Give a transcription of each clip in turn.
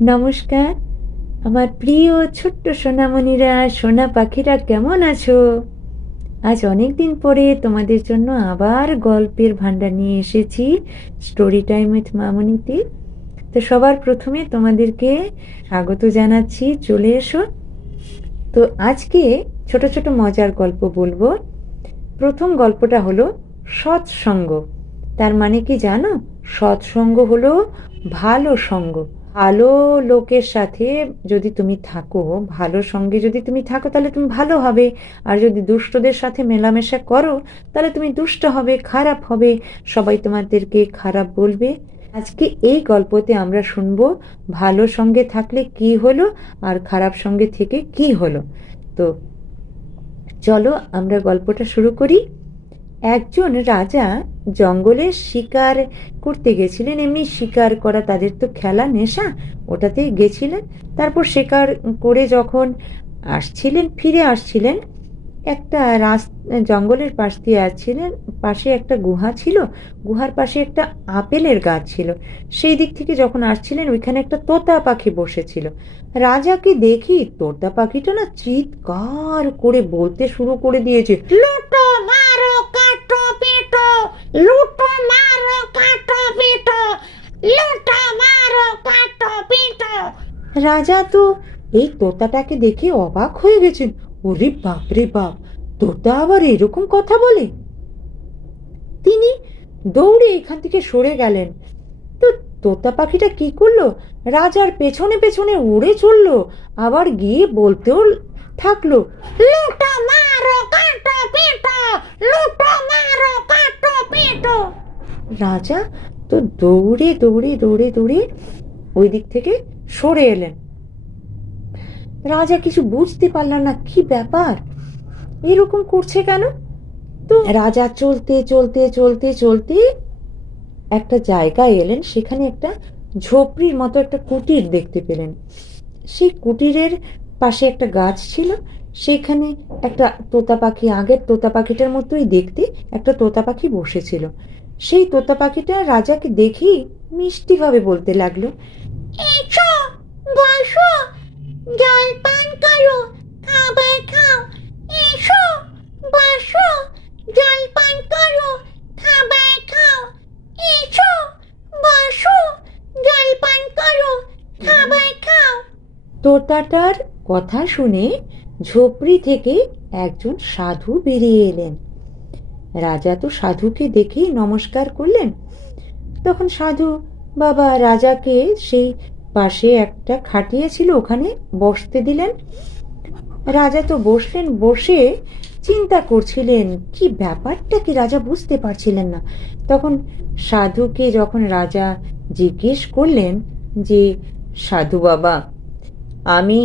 নমস্কার, আমার প্রিয় ছোট্ট সোনামণিরা, সোনা পাখিরা, কেমন আছো? আজ অনেক দিন পরে তোমাদের জন্য আবার গল্পের ভান্ডার নিয়ে এসেছি, স্টোরি টাইম উইথ মামনিতে। তো সবার প্রথমে তোমাদেরকে স্বাগত জানাচ্ছি, চলে এসো। তো আজকে ছোট ছোট মজার গল্প বলবো। প্রথম গল্পটা হলো সৎসঙ্গ। তার মানে কি জানো? সৎসঙ্গ হলো ভালো সঙ্গ। ভালো লোকের সাথে যদি তুমি থাকো, ভালো সঙ্গে যদি তুমি থাকো, তাহলে তুমি ভালো হবে। আর যদি দুষ্টদের সাথে মেলামেশা করো, তাহলে তুমি দুষ্ট হবে, খারাপ হবে, সবাই তোমাদেরকে খারাপ বলবে। আজকে এই গল্পতে আমরা শুনবো ভালো সঙ্গে থাকলে কি হলো আর খারাপ সঙ্গে থেকে কি হলো। তো চলো আমরা গল্পটা শুরু করি। একজন রাজা জঙ্গলে শিকার করতে গেছিলেন। এমনি শিকার করা তাদের তো খেলা, নেশা, ওটাতেই গেছিলেন। তারপর শিকার করে যখন ফিরে আসছিলেন, একটা জঙ্গলের পাশ দিয়ে আসছিলেন। পাশে একটা গুহা ছিল, গুহার পাশে একটা আপেলের গাছ ছিল। সেই দিক থেকে যখন আসছিলেন, ওইখানে একটা তোতা পাখি বসেছিল। রাজাকে দেখি তোতা পাখিটা না চিৎকার করে বলতে শুরু করে দিয়েছে, লুটো মারো কাটো পিটো, লুটো মারো কাটো পিটো, লুটো মারো কাটো পিটো। রাজা তো এই তোতাটাকে দেখে অবাক হয়ে গেছেন। ওরে বাপরে বাপ, তোতা আবার এরকম কথা বলে! তিনি দৌড়ে এখান থেকে সরে গেলেন। তো তোতা পাখিটা কি করলো, রাজার পেছনে পেছনে উড়ে চললো, আবার গিয়ে বলতেও থাকলো, লুটো মারো কাটো পিটো, লুটো মারো কাটো পিটো। রাজা তো দৌড়ে দৌড়ে দৌড়ে দৌড়ে ওই দিক থেকে সরে এলেন। রাজা কিছু বুঝতে পারলেন না, কি ব্যাপার, এরকম করছে কেন? তো রাজা চলতে চলতে চলতে চলতে একটা জায়গায় এলেন। সেখানে একটা ঝোপড়ির মতো একটা কুটির দেখতে পেলেন। সেই কুটিরের পাশে একটা গাছ ছিল। সেখানে একটা তোতা পাখি, আগের তোতা পাখিটার মতোই দেখতে একটা তোতা পাখি বসেছিল। সেই তোতা পাখিটা রাজাকে দেখেই মিষ্টি ভাবে বলতে লাগলো, এসো, বসো, জল পান করো, খাবার খাও। এসো, বসো, জল পান করো, খাবার খাও। এসো, বসো, জল পান করো, খাবার খাও। তোতাটার কথা শুনে ঝোপড়ি থেকে একজন সাধু বেরিয়ে এলেন। রাজা তো সাধুকে দেখেই নমস্কার করলেন। তখন সাধু বাবা রাজাকে সেই পাশে একটা খাটিয়া ছিল, ওখানে বসতে দিলেন। রাজা তো বসলেন, বসে চিন্তা করছিলেন কি ব্যাপারটা কি রাজা বুঝতে পারছিলেন না। তখন সাধুকে যখন রাজা জিজ্ঞেস করলেন যে, সাধু বাবা, আমি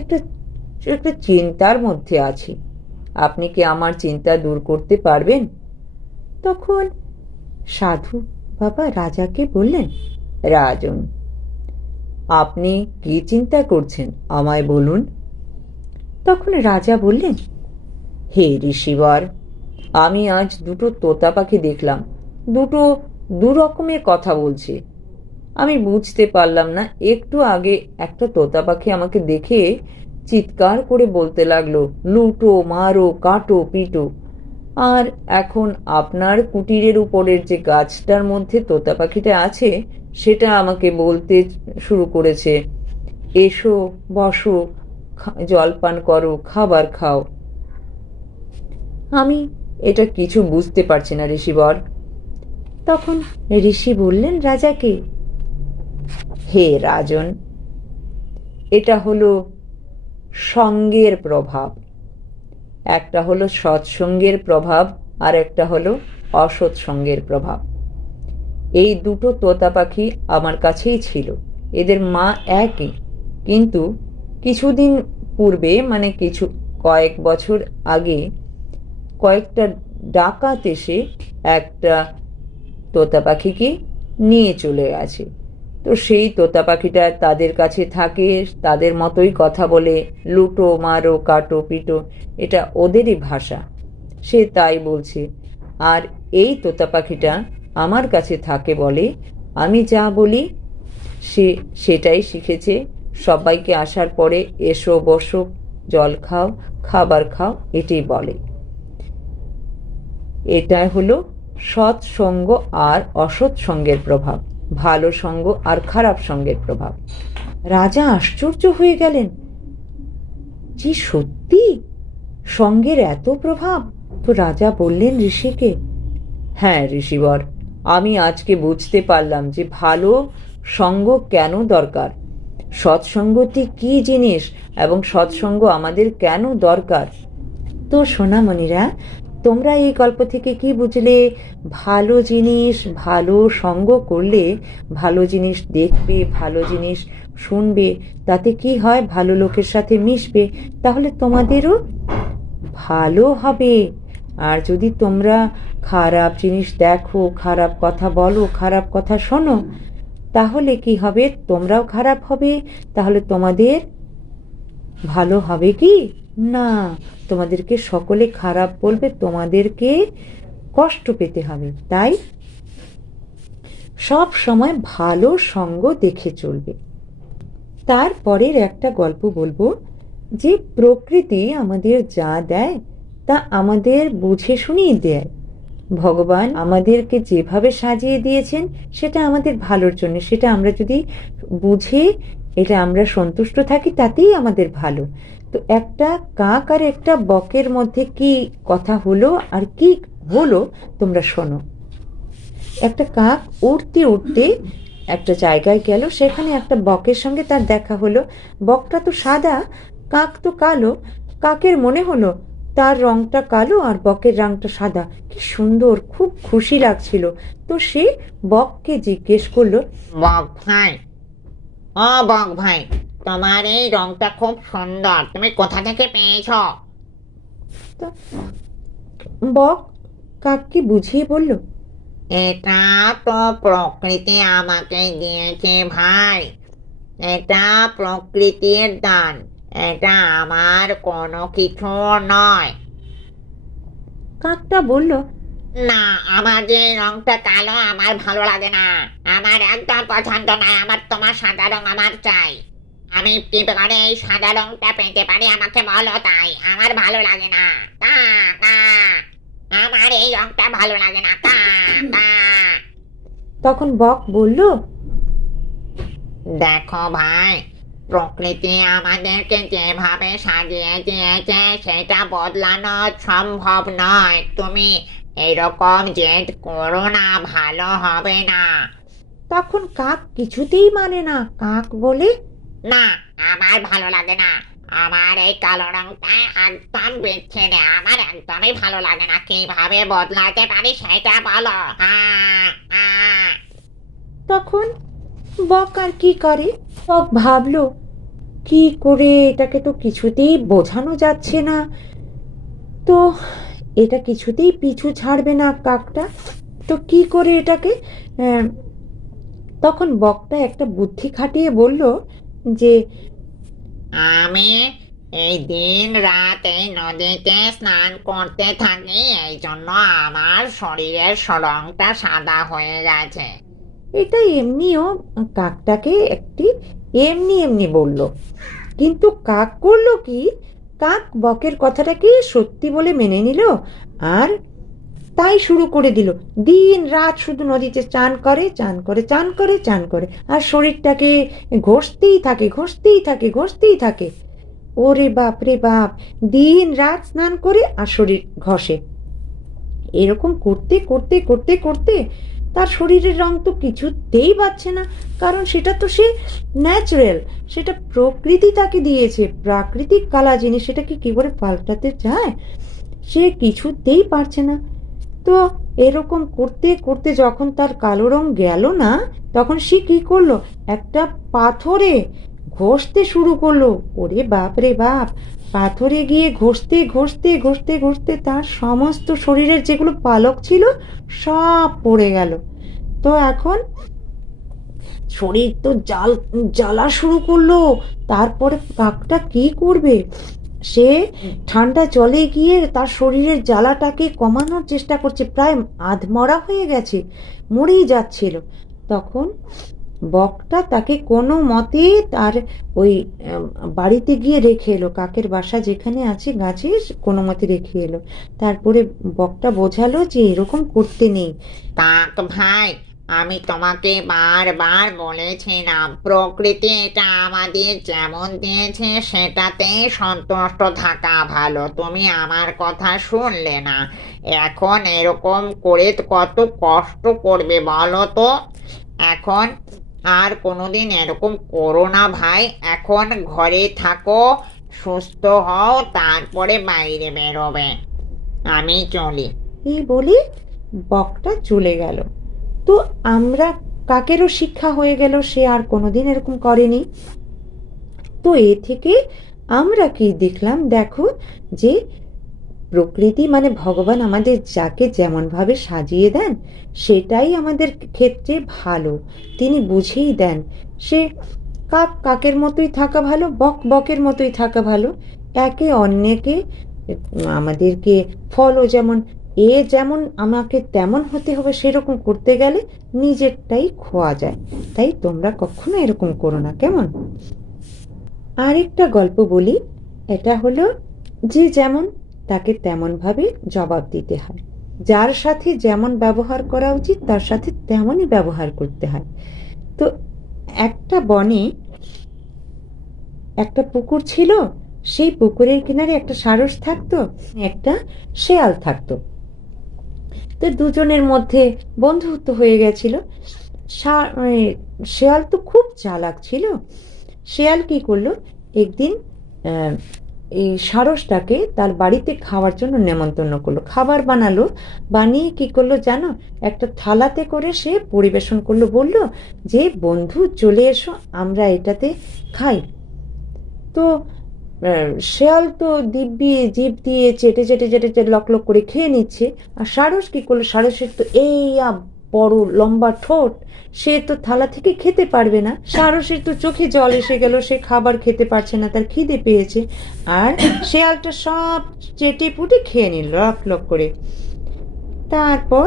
একটা একটা চিন্তার মধ্যে আছি, আপনি কি আমার চিন্তা দূর করতে পারবেন? তখন সাধু বাবা রাজাকে বললেন, রাজন, আপনি কি চিন্তা করছেন আমায় বলুন। তখন রাজা বললেন, হে ঋষিবর, আমি আজ দুটো তোতা পাখি দেখলাম, দুটো দু রকমের কথা বলছে। আমি বুঝতে পারলাম না, একটু আগে একটা তোতা পাখি আমাকে দেখে চিৎকার করে বলতে লাগলো, লুটো মারো কাটো পিটো। আর এখন আপনার কুটিরের উপরের যে গাছটার মধ্যে তোতা পাখিটা আছে, সেটা আমাকে বলতে শুরু করেছে, এসো, বসো, জলপান করো, খাবার খাও। আমি এটা কিছু বুঝতে পারছি না ঋষিবর। তখন ঋষি বললেন রাজাকে, হে রাজন, এটা হলো সঙ্গের প্রভাব। একটা হলো সৎসঙ্গের প্রভাব, আর একটা হলো অসৎসঙ্গের প্রভাব। এই দুটো তোতা পাখি আমার কাছেই ছিল, এদের মা একই। কিন্তু কিছুদিন পূর্বে, মানে কয়েক বছর আগে, কয়েকটা ডাকাত এসে একটা তোতা পাখিকে নিয়ে চলে গেছে। তো সেই তোতা পাখিটা তাদের কাছে থাকে, তাদের মতোই কথা বলে, লুটো মারো কাটো পিটো, এটা ওদেরই ভাষা, সে তাই বলছে। আর এই তোতা পাখিটা আমার কাছে থাকে বলে, আমি যা বলি সে সেটাই শিখেছে। সবাইকে আসার পরে এসো বসো, জল খাও, খাবার খাও, এটাই বলে। এটাই হলো সৎসঙ্গ আর অসৎ সঙ্গের প্রভাব, ভালো সঙ্গ আর খারাপ সঙ্গের প্রভাব। রাজা আশ্চর্য হয়ে গেলেন, যে সত্যি সঙ্গের এত প্রভাব? তো রাজা বললেন ঋষিকে, হ্যাঁ ঋষিবর, আমি আজকে বুঝতে পারলাম যে ভালো সঙ্গ কেন দরকার, সৎসঙ্গটি কি জিনিস এবং সৎসঙ্গ আমাদের কেন দরকার। তো সোনামণিরা, তোমরা এই গল্প থেকে কি বুঝলে? ভালো জিনিস, ভালো সঙ্গ করলে ভালো জিনিস দেখবে, ভালো জিনিস শুনবে, তাতে কি হয়? ভালো লোকের সাথে মিশবে, তাহলে তোমাদেরও ভালো হবে। আর যদি তোমরা খারাপ জিনিস দেখো, খারাপ কথা বলো, খারাপ কথা শোনো, তাহলে কি হবে? তোমরাও খারাপ হবে। তাহলে তোমাদের ভালো হবে কি না? তোমাদেরকে সকলে খারাপ বলবে, তোমাদেরকে কষ্ট পেতে হবে। তাই সব সময় ভালো সঙ্গ দেখে চলবে। তারপরের একটা গল্প বলবো, যে প্রকৃতি আমাদের যা দেয় তা আমাদের বুঝে শুনিয়ে দেয়। ভগবান আমাদেরকে যেভাবে সাজিয়ে দিয়েছেন সেটা আমাদের ভালোর জন্য। সেটা আমরা যদি বুঝে এটা আমরা সন্তুষ্ট থাকি, তাতেই আমাদের ভালো। তো একটা কাক আর একটা বকের মধ্যে কি কথা হলো আর কি হলো তোমরা শোনো। একটা কাক উড়তে উড়তে একটা জায়গায় গেল, সেখানে একটা বকের সঙ্গে তার দেখা হলো। বকটা তো সাদা, কাক তো কালো। কাকের মনে হলো তার রংটা কালো আর বকের রংটা সাদা, কি সুন্দর, খুব খুশি লাগছিল। তো সে বককে জিজ্ঞেস করলো, বক ভাই, ও বক ভাই, তোমার এই রংটা খুব সুন্দর, তুমি কোথা থেকে পেয়েছো? বক কাককে বুঝিয়ে বলল, এটা তো প্রকৃতি আমাকে দিয়েছে ভাই, এটা প্রকৃতির দান, এটা আমার কোনো কিছু নয়। কাকটা বলল, না, আমার যে রংটা কালো আমার ভালো লাগে না, আমার একদম পছন্দ না, আমার তোমার সাদা রং আমার চাই। আমি কি করে এই সাদা রংটা পেতে পারি আমাকে বলো, তাই আমার ভালো লাগে না। কা কা, আমার এই রংটা ভালো লাগে না, কা কা। তখন বক বলল, দেখো ভাই, প্রকৃতি আমাদেরকে যেভাবে সাজিয়ে দিয়েছে সেটা বদলানো সম্ভব নয়। তুমি এরকম জেদ করো না, ভালো হবে না। তখন কাক কিছুতেই মানে না। কাক বলে, না, আমার ভালো লাগে না, আমার এই কালো রংটা একদম বিচ্ছিরি, আমার একদমই ভালো লাগে না। কিভাবে বদলাতে পারি সেটা বলো। তখন বক আর কি করে? বক ভাবলো, কি করে, এটাকে তো কিছুতেই বোঝানো যাচ্ছে না। তো এটা কিছুতেই পিছু ছাড়বে না কাকটা। তো কি করে এটাকে আহ, তখন বকটা একটা বুদ্ধি খাটিয়ে বলল যে, আমি এই দিন রাত এই নদীতে স্নান করতে থাকি, এই জন্য আমার শরীরের রংটা সাদা হয়ে গেছে। এটা এমনিও কাকটাকে একটি এমনি এমনি বলল। কিন্তু কাক করলো কি, কাক বকের কথাটাকে সত্যি বলে মেনে নিল আর তাই শুরু করে দিল। দিন রাত শুধু নদীতে চান করে, চান করে, চান করে, চান করে, আর শরীরটাকে ঘষতেই থাকে, ঘষতেই থাকে, ঘষতেই থাকে। ওরে বাপ রে বাপ, দিন রাত স্নান করে আর শরীর ঘষে। এরকম করতে করতে করতে করতে তার শরীরের রং তো কিছুতেই পাচ্ছে না, কারণ সেটা তো সে ন্যাচারাল, সেটা প্রকৃতি তাকে দিয়েছে, প্রাকৃতিক কালা জিনিস, সেটাকে কি করে পাল্টাতে চায়? সে কিছুতেই পারছে না। তো এরকম করতে করতে যখন তার কালো রং গেল না, তখন সে কি করলো, একটা পাথরে ঘষতে শুরু করলো। ওরে বাপ রে বাপ, পাথরে গিয়ে ঘষতে ঘষতে ঘষতে ঘষতে তার সমস্ত শরীরের যেগুলো পালক ছিল সব পড়ে গেল। তো এখন শরীর তো জ্বালা শুরু করলো। তারপরে কাকটা কি করবে? সে ঠান্ডা জলে গিয়ে তার শরীরের জ্বালাটাকে কমানোর চেষ্টা করছে, প্রায় আধমরা হয়ে গেছে, মরেই যাচ্ছিল। তখন বকটা তাকে কোনো মতে তার ওই বাড়িতে গিয়ে রেখে এলো, কাকের বাসা যেখানে আছে গাছে কোনো মতে রেখে এলো। তারপরে বকটা বোঝালো যে এরকম করতে নেই। কাক ভাই, আমি তোমাকে বারবার বলেছিলাম প্রকৃতি এটা আমাদের যেমন দিয়েছে সেটাতেই সন্তুষ্ট থাকা ভালো, তুমি আমার কথা শুনলে না। এখন এরকম করে কত কষ্ট করবে বলো তো। এখন আর কোনোদিন এরকম করো না ভাই, এখন ঘরে থাকো, সুস্থ হও, তারপরে বাইরে বেরোবে। আমি চলি। এই বলে বকটা চলে গেল। তো আমরা কাকেরও শিক্ষা হয়ে গেল, সে আর কোনোদিন এরকম করেনি। তো এ থেকে আমরা কি দেখলাম, দেখো যে প্রকৃতি মানে ভগবান আমাদের যাকে যেমন ভাবে সাজিয়ে দেন সেটাই আমাদের ক্ষেত্রে ভালো, তিনি বুঝেই দেন। সে কাক কাকের মতোই থাকা ভালো, বক বকের মতোই থাকা ভালো। একে অন্যকে আমাদেরকে ফলও যেমন, এ যেমন আমাকে তেমন হতে হবে সেরকম করতে গেলে নিজেরটাই খোয়া যায়। তাই তোমরা কখনো এরকম করো না, কেমন? আরেকটা গল্প বলি। এটা হলো যে যেমন তাকে তেমন ভাবে জবাব দিতে হয়, যার সাথে যেমন ব্যবহার করা উচিত তার সাথে তেমনই ব্যবহার করতে হয়। তো একটা বনে একটা পুকুর ছিল, সেই পুকুরের কিনারে একটা সারস থাকতো, একটা শেয়াল থাকতো। তো দুজনের মধ্যে বন্ধুত্ব হয়ে গেছিল। শেয়াল তো খুব চালাক ছিল। শেয়াল কি করলো, একদিন এই সারসটাকে তার বাড়িতে খাওয়ার জন্য নেমন্তন্ন করলো, খাবার বানালো। বানিয়ে কি করলো জানো, একটা থালাতে করে সে পরিবেশন করলো, বলল যে বন্ধু চলে এসো আমরা এটাতে খাই। তো শেয়াল তো দিব্যি জিভ দিয়ে চেটে চেটে চেটে চেটে লক লক করে খেয়ে নিচ্ছে। আর সারস কি করলো, সারসের তো এই বড় লম্বা ঠোঁট, সে তো থালা থেকে খেতে পারবে না। সারসের তো চোখে জল এসে গেল, সে খাবার খেতে পারছে না, তার খিদে পেয়েছে। আর শেয়ালটা সব চেটে পুটে খেয়ে নিল লক লক করে। তারপর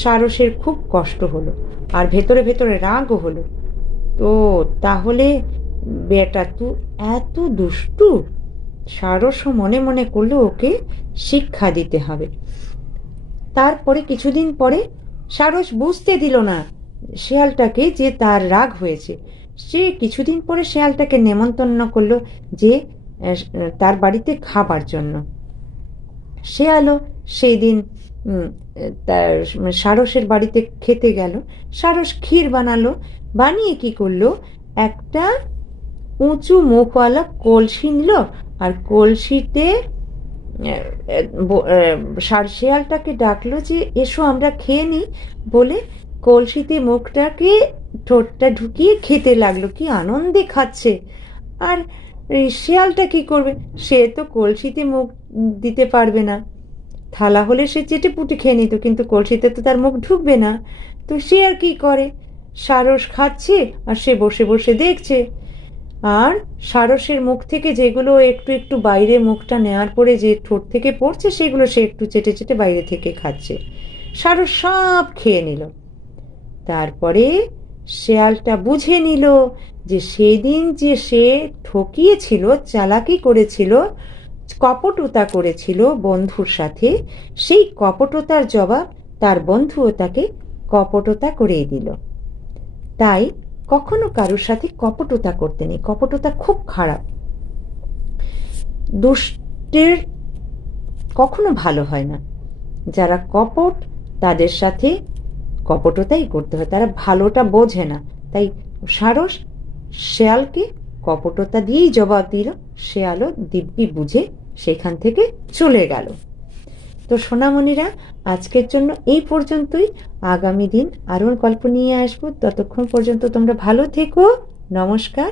সারসের খুব কষ্ট হলো, আর ভেতরে ভেতরে রাগও হলো। তো তাহলে বেটা তুই এত দুষ্টু, সারসও মনে মনে করলো ওকে শিক্ষা দিতে হবে। তারপরে কিছুদিন পরে সারস বুঝতে দিল না শেয়ালটাকে যে তার রাগ হয়েছে। সে কিছুদিন পরে শেয়ালটাকে নেমন্তন্ন করলো যে তার বাড়িতে খাবার জন্য। শেয়ালও সেই দিন তার সারসের বাড়িতে খেতে গেল। সারস ক্ষীর বানালো, বানিয়ে কি করলো, একটা উঁচু মুখওয়ালা কলসি নিল, আর কলসিতে শেয়ালটাকে ডাকলো যে এসো আমরা খেয়ে নিই বলে কলসিতে মুখটাকে ঠোঁটটা ঢুকিয়ে খেতে লাগলো। কি আনন্দে খাচ্ছে। আর শেয়ালটা কি করবে, সে তো কলসিতে মুখ দিতে পারবে না, থালা হলে সে চেটে পুটে খেয়ে নিত, কিন্তু কলসিতে তো তার মুখ ঢুকবে না। তো সে আর কি করে, সারস খাচ্ছে আর সে বসে বসে দেখছে। আর সারসের মুখ থেকে যেগুলো একটু একটু বাইরে মুখটা নেওয়ার পরে যে ঠোঁট থেকে পড়ছে সেগুলো সে একটু চেটে চেটে বাইরে থেকে খাচ্ছে। সারস সব খেয়ে নিল। তারপরে শেয়ালটা বুঝে নিল যে সেদিন যে সে ঠকিয়েছিল, চালাকি করেছিল, কপটতা করেছিল বন্ধুর সাথে, সেই কপটতার জবাব তার বন্ধুও তাকে কপটতা করেই দিল। তাই কখনো কারোর সাথে কপটতা করতে নেই, কপটতা খুব খারাপ। দুষ্টের কখনো ভালো হয় না। যারা কপট তাদের সাথে কপটতাই করতে হয়, তারা ভালোটা বোঝে না। তাই সারস শেয়ালকে কপটতা দিয়েই জবাব দিল, শেয়ালও দিব্যি বুঝে সেখান থেকে চলে গেল। তো সোনামণিরা, আজকের জন্য এই পর্যন্তই। আগামী দিন আরো গল্প নিয়ে আসবো, ততক্ষণ পর্যন্ত তোমরা ভালো থেকো। নমস্কার।